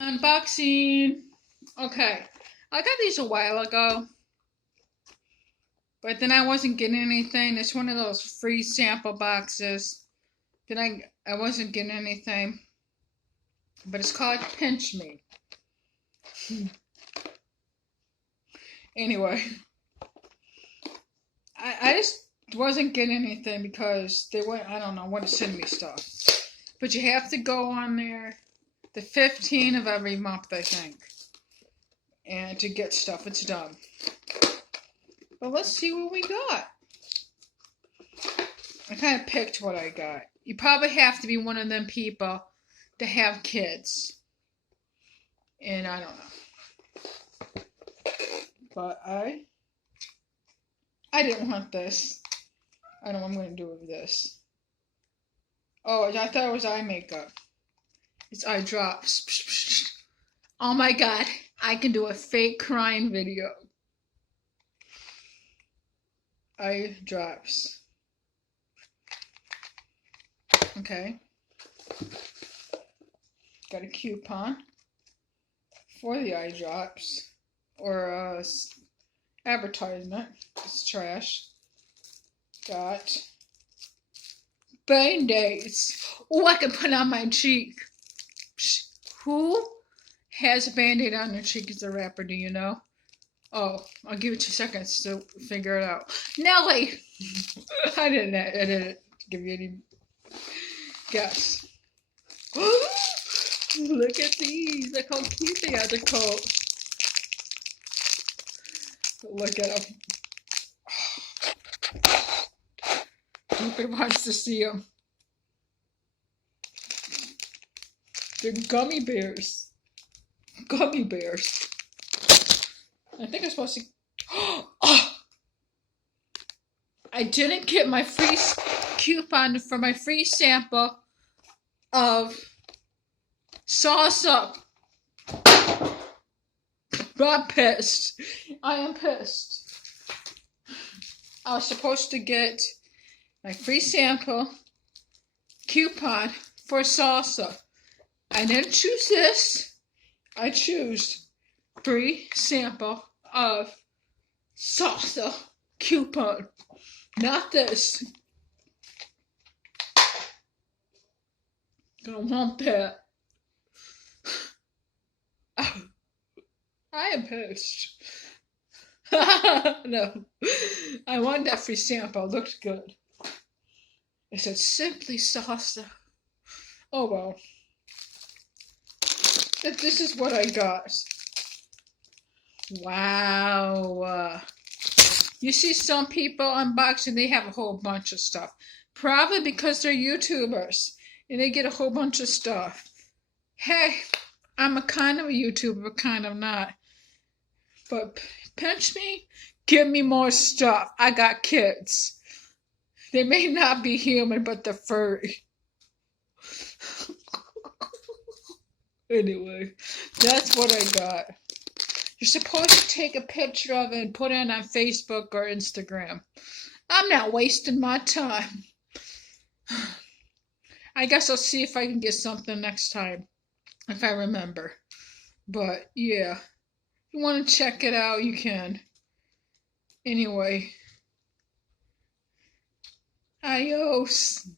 Unboxing. Okay. I got these a while ago, but then I wasn't getting anything. It's one of those free sample boxes. Then I wasn't getting anything. But it's called Pinch Me. Anyway, I just wasn't getting anything because they went, I don't know, want to send me stuff. But you have to go on there the 15th of every month, I think. And to get stuff, it's done. But let's see what we got. I kind of picked what I got. You probably have to be one of them people to have kids. And I don't know. But I didn't want this. I don't know what I'm going to do with this. Oh, I thought it was eye makeup. It's eye drops. Oh my god. I can do a fake crying video. Eye drops. Okay. Got a coupon for the eye drops. Or advertisement. It's trash. Got Band-Aids. Oh, I can put on my cheek. Who has a Band-Aid on their cheek as a rapper, do you know? Oh, I'll give it 2 seconds to figure it out. Nelly! I didn't give you any guess. Look at these. Look how cute they are. They're coat. Look at them. Nobody wants to see them. They're gummy bears. Gummy bears. I think I'm supposed to... Oh! I didn't get my free coupon for my free sample of salsa. I'm pissed. I am pissed. I was supposed to get my free sample coupon for salsa. I didn't choose this. I choose free sample of salsa coupon. Not this. Don't want that. I am pissed. No. I want that free sample. It looked good. It said simply salsa. Oh well. This is what I got. Wow. You see some people unboxing, they have a whole bunch of stuff. Probably because they're YouTubers and they get a whole bunch of stuff. Hey, I'm a kind of a YouTuber, but kind of not. But Pinch Me, give me more stuff. I got kids. They may not be human, but they're furry. Anyway, that's what I got. You're supposed to take a picture of it and put it on Facebook or Instagram. I'm not wasting my time. I guess I'll see if I can get something next time, if I remember. But yeah, if you want to check it out, you can. Anyway, adios.